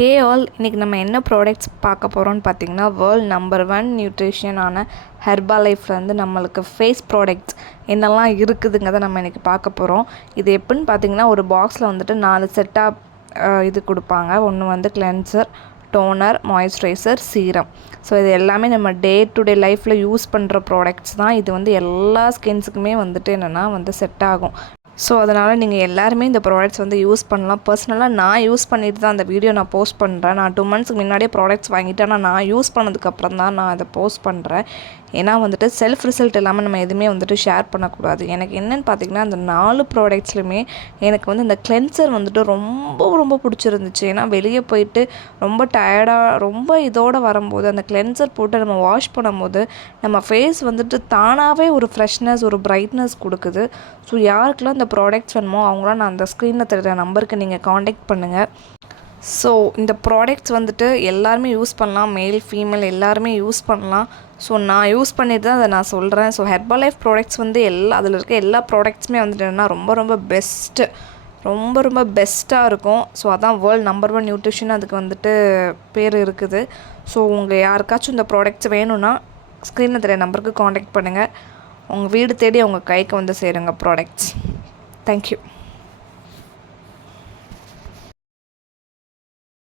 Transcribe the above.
Hey all, இன்றைக்கி நம்ம என்ன ப்ராடக்ட்ஸ் பார்க்க போகிறோம்னு பார்த்தீங்கன்னா, வேர்ல்ட் நம்பர் 1 நியூட்ரிஷனான ஹெர்பாலைஃப்லேருந்து நம்மளுக்கு ஃபேஸ் ப்ராடக்ட்ஸ் என்னெல்லாம் இருக்குதுங்கிறத நம்ம இன்றைக்கி பார்க்க போகிறோம். இது எப்படின்னு பார்த்தீங்கன்னா, ஒரு பாக்ஸில் வந்துட்டு 4 செட்டாக இது கொடுப்பாங்க. ஒன்று வந்து cleanser, toner, moisturiser, serum. So இது எல்லாமே நம்ம டே டு டே லைஃப்பில் யூஸ் பண்ணுற ப்ராடக்ட்ஸ் தான். இது வந்து எல்லா ஸ்கின்ஸுக்குமே வந்துட்டு என்னென்னா வந்து செட் ஆகும். ஸோ அதனால் நீங்கள் எல்லாருமே இந்த ப்ராடக்ட்ஸ் வந்து யூஸ் பண்ணலாம். பர்சனலாக நான் யூஸ் பண்ணிட்டு தான் அந்த வீடியோ நான் போஸ்ட் பண்ணுறேன். நான் 2 மந்த்ஸ்க்கு முன்னாடியே ப்ராடக்ட்ஸ் வாங்கிட்டேன். ஆனால் நான் யூஸ் பண்ணதுக்கப்புறம் தான் நான் அதை போஸ்ட் பண்ணுறேன். ஏன்னா வந்துட்டு செல்ஃப் ரிசல்ட் இல்லாமல் நம்ம எதுவுமே வந்துட்டு ஷேர் பண்ணக்கூடாது. எனக்கு என்னென்னு பார்த்தீங்கன்னா, அந்த 4 ப்ராடக்ட்ஸ்லையுமே எனக்கு வந்து இந்த கிளென்சர் வந்துட்டு ரொம்ப பிடிச்சிருந்துச்சு. ஏன்னா வெளியே போயிட்டு ரொம்ப டயர்டாக ரொம்ப இதோடு வரும்போது அந்த கிளென்சர் போட்டு நம்ம வாஷ் பண்ணும்போது நம்ம ஃபேஸ் வந்துட்டு தானாகவே ஒரு ஃப்ரெஷ்னஸ், ஒரு பிரைட்னஸ் கொடுக்குது. ஸோ யாருக்கெல்லாம் இந்த ப்ராடக்ட்ஸ் வேணுமோ அவங்களாம் நான் அந்த ஸ்க்ரீனில் தெரிகிற நம்பருக்கு நீங்கள் காண்டாக்ட் பண்ணுங்கள். ஸோ இந்த ப்ராடக்ட்ஸ் வந்துட்டு எல்லாருமே யூஸ் பண்ணலாம். மேல், ஃபீமேல் எல்லாருமே யூஸ் பண்ணலாம். ஸோ நான் யூஸ் பண்ணிட்டு தான் அதை நான் சொல்கிறேன். ஸோ ஹெர்பாலைஃப் ப்ராடக்ட்ஸ் வந்து அதில் இருக்க எல்லா ப்ராடக்ட்ஸுமே வந்துட்டு என்னென்னா ரொம்ப பெஸ்ட்டு, ரொம்ப பெஸ்ட்டாக இருக்கும். ஸோ அதான் வேர்ல்ட் நம்பர் 1 நியூட்ரிஷன் அதுக்கு வந்துட்டு பேர் இருக்குது. ஸோ உங்கள் யாருக்காச்சும் இந்த ப்ராடக்ட்ஸ் வேணும்னா ஸ்க்ரீனில் தெரிய நம்பருக்கு காண்டாக்ட் பண்ணுங்கள். உங்கள் வீடு தேடி உங்கள் கைக்கு வந்து சேருங்க ப்ராடக்ட்ஸ். தேங்க்யூ.